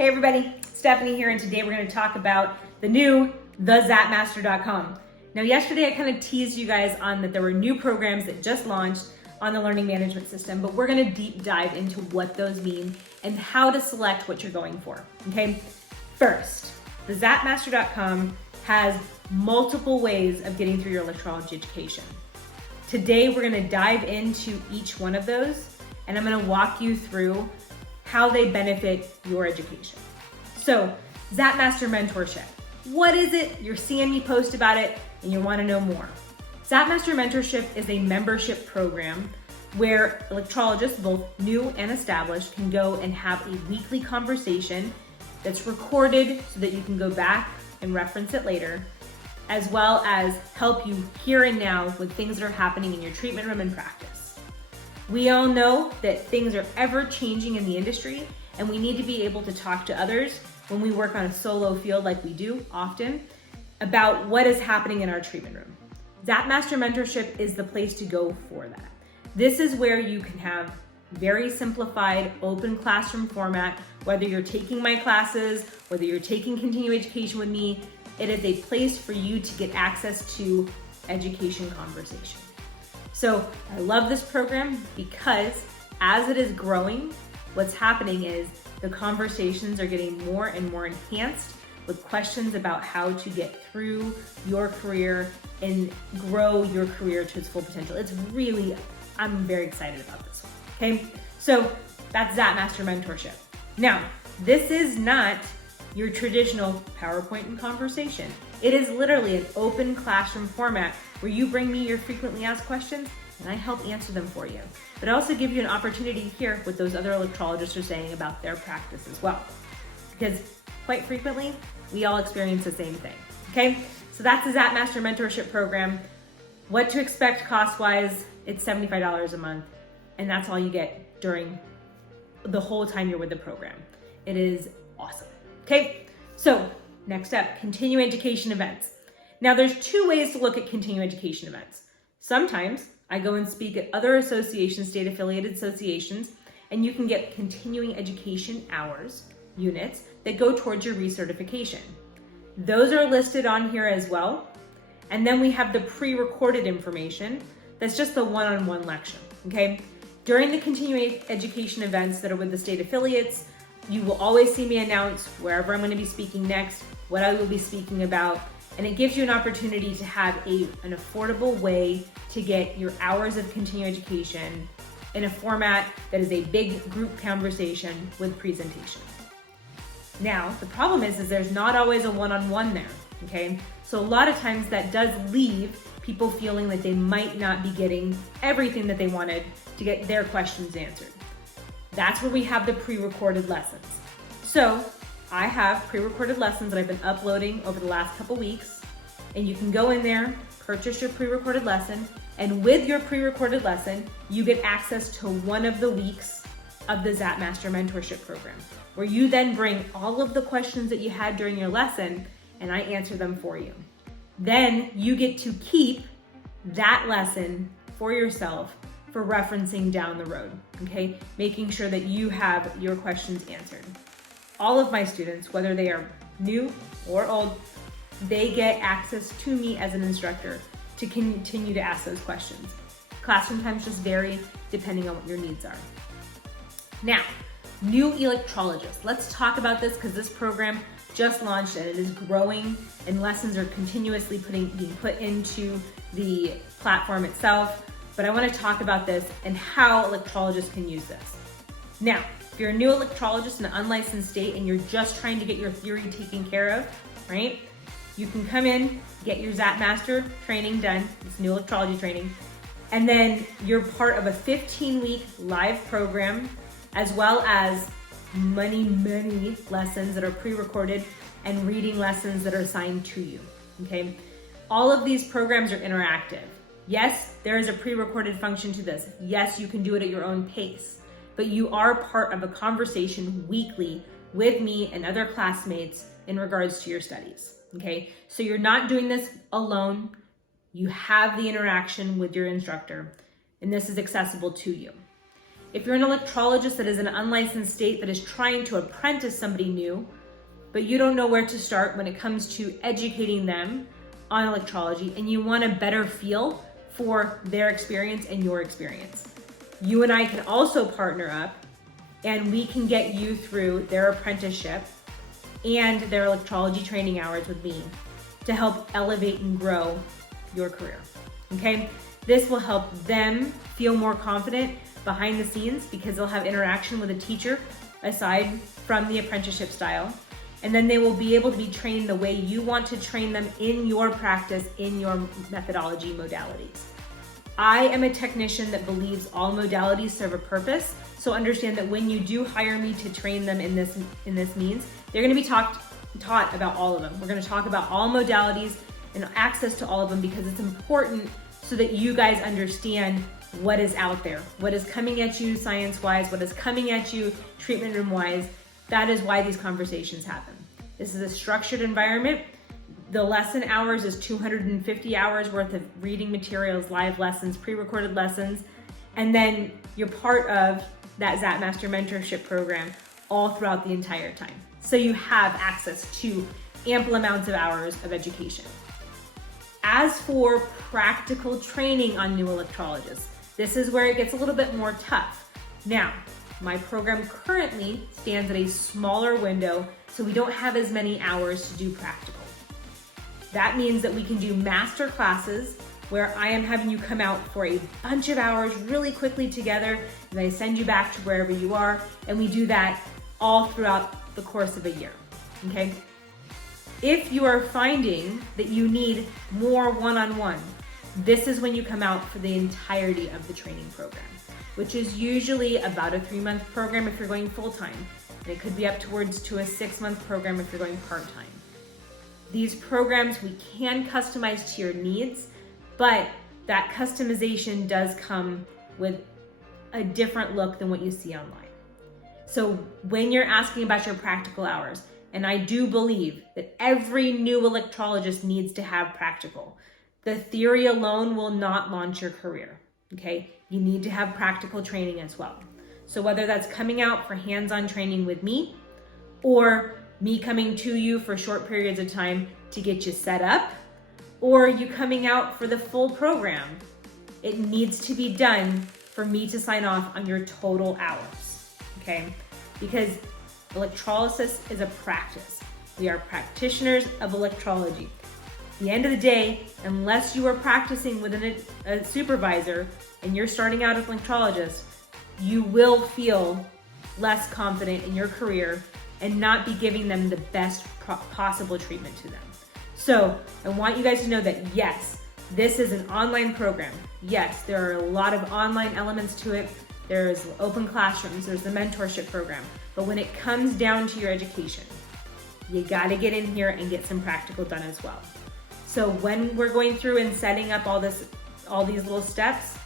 Hey everybody, Stephanie here, and today we're going to talk about the new Zapmaster.com. Now yesterday I kind of teased you guys on that there were new programs that just launched on the learning management system, but we're going to deep dive into what those mean and how to select what you're going for, okay? First, the Zapmaster.com has multiple ways of getting through your electrology education. Today we're going to dive into each one of those, and I'm going to walk you through how they benefit your education. So, Zap Master Mentorship. What is it? You're seeing me post about it and you want to know more. Zap Master Mentorship is a membership program where electrologists, both new and established, can go and have a weekly conversation that's recorded so that you can go back and reference it later, as well as help you here and now with things that are happening in your treatment room and practice. We all know that things are ever changing in the industry, and we need to be able to talk to others when we work on a solo field like we do often about what is happening in our treatment room. Zap Master Mentorship is the place to go for that. This is where you can have very simplified, open classroom format, whether you're taking my classes, whether you're taking continuing education with me, it is a place for you to get access to education conversation. So I love this program because as it is growing, what's happening is the conversations are getting more and more enhanced with questions about how to get through your career and grow your career to its full potential. It's really, I'm very excited about this one, okay? So that's Zap Master Mentorship. Now, this is not your traditional PowerPoint and conversation. It is literally an open classroom format where you bring me your frequently asked questions and I help answer them for you. But I also give you an opportunity to hear what those other electrologists are saying about their practice as well. Because quite frequently, we all experience the same thing, okay? So that's the Zap Master Mentorship Program. What to expect cost-wise, it's $75 a month, and that's all you get during the whole time you're with the program. It is awesome, okay? So next up, continuing education events. Now there's two ways to look at continuing education events. Sometimes I go and speak at other associations, state affiliated associations, and you can get continuing education hours, units, that go towards your recertification. Those are listed on here as well. And then we have the pre-recorded information. That's just the one-on-one lecture, okay? During the continuing education events that are with the state affiliates, you will always see me announce wherever I'm going to be speaking next, what I will be speaking about, and it gives you an opportunity to have an affordable way to get your hours of continuing education in a format that is a big group conversation with presentation. Now, the problem is there's not always a one-on-one there, okay? So a lot of times that does leave people feeling that they might not be getting everything that they wanted to get their questions answered. That's where we have the pre-recorded lessons. So I have pre-recorded lessons that I've been uploading over the last couple weeks, and you can go in there, purchase your pre-recorded lesson, and with your pre-recorded lesson, you get access to one of the weeks of the Zap Master Mentorship Program, where you then bring all of the questions that you had during your lesson, and I answer them for you. Then you get to keep that lesson for yourself for referencing down the road, okay? Making sure that you have your questions answered. All of my students, whether they are new or old, they get access to me as an instructor to continue to ask those questions. Classroom times just vary depending on what your needs are. Now, new electrologists. Let's talk about this because this program just launched and it is growing and lessons are continuously being put into the platform itself. But I want to talk about this and how electrologists can use this. Now, if you're a new electrologist in an unlicensed state and you're just trying to get your theory taken care of, right? You can come in, get your Zap Master training done, this new electrology training, and then you're part of a 15-week live program, as well as many lessons that are pre-recorded and reading lessons that are assigned to you, okay? All of these programs are interactive. Yes, there is a pre-recorded function to this. Yes, you can do it at your own pace, but you are part of a conversation weekly with me and other classmates in regards to your studies, okay? So you're not doing this alone. You have the interaction with your instructor, and this is accessible to you. If you're an electrologist that is in an unlicensed state that is trying to apprentice somebody new, but you don't know where to start when it comes to educating them on electrology, and you want a better feel for their experience and your experience, you and I can also partner up, and we can get you through their apprenticeship and their electrology training hours with me to help elevate and grow your career, okay? This will help them feel more confident behind the scenes because they'll have interaction with a teacher aside from the apprenticeship style. And then they will be able to be trained the way you want to train them in your practice, in your methodology modalities. I am a technician that believes all modalities serve a purpose. So understand that when you do hire me to train them in this means, they're gonna be taught about all of them. We're gonna talk about all modalities and access to all of them because it's important so that you guys understand what is out there, what is coming at you science-wise, what is coming at you treatment room-wise. That is why these conversations happen. This is a structured environment. The lesson hours is 250 hours worth of reading materials, live lessons, pre-recorded lessons, and then you're part of that Zap Master mentorship program all throughout the entire time. So you have access to ample amounts of hours of education. As for practical training on new electrologists, this is where it gets a little bit more tough. Now, my program currently stands at a smaller window, so we don't have as many hours to do practical. That means that we can do master classes where I am having you come out for a bunch of hours really quickly together, and I send you back to wherever you are, and we do that all throughout the course of a year, okay? If you are finding that you need more one-on-one, this is when you come out for the entirety of the training program, which is usually about a 3-month program if you're going full-time, and it could be up towards to a 6-month program if you're going part-time. These programs we can customize to your needs, but that customization does come with a different look than what you see online. So when you're asking about your practical hours, and I do believe that every new electrologist needs to have practical. The theory alone will not launch your career, okay? You need to have practical training as well. So whether that's coming out for hands-on training with me, or me coming to you for short periods of time to get you set up, or you coming out for the full program, it needs to be done for me to sign off on your total hours, okay? Because electrolysis is a practice. We are practitioners of electrology. At the end of the day, unless you are practicing with a supervisor and you're starting out as an electrologist, you will feel less confident in your career and not be giving them the best possible treatment to them. So I want you guys to know that yes, this is an online program. Yes, there are a lot of online elements to it. There's open classrooms, there's the mentorship program. But when it comes down to your education, you gotta get in here and get some practical done as well. So when we're going through and setting up all these little steps,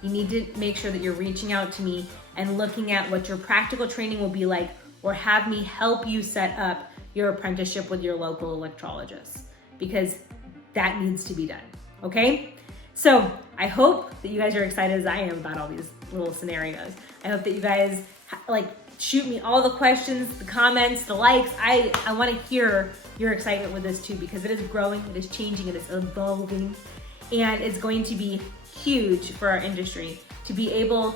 you need to make sure that you're reaching out to me and looking at what your practical training will be like, or have me help you set up your apprenticeship with your local electrologist, because that needs to be done, okay? So I hope that you guys are excited as I am about all these little scenarios. I hope that you guys shoot me all the questions, the comments, the likes. I want to hear your excitement with this too, because it is growing, it is changing, it is evolving, and it's going to be huge for our industry to be able,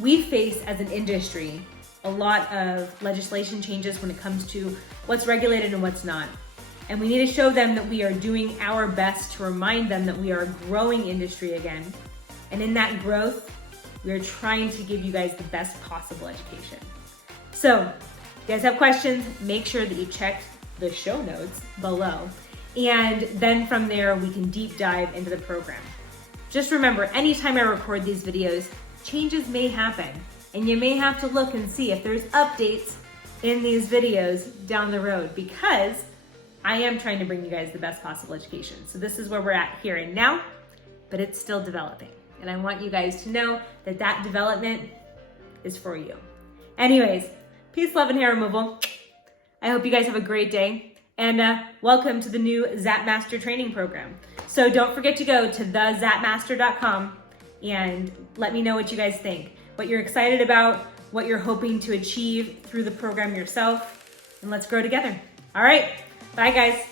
we face as an industry a lot of legislation changes when it comes to what's regulated and what's not. And we need to show them that we are doing our best to remind them that we are a growing industry again. And in that growth, we are trying to give you guys the best possible education. So, if you guys have questions, make sure that you check the show notes below. And then from there, we can deep dive into the program. Just remember, anytime I record these videos, changes may happen. And you may have to look and see if there's updates in these videos down the road, because I am trying to bring you guys the best possible education. So this is where we're at here and now, but it's still developing. And I want you guys to know that that development is for you. Anyways, peace, love, and hair removal. I hope you guys have a great day, and welcome to the new Zap Master training program. So don't forget to go to thezapmaster.com and let me know what you guys think. what you're excited about, what you're hoping to achieve through the program yourself, and let's grow together. All right, bye guys.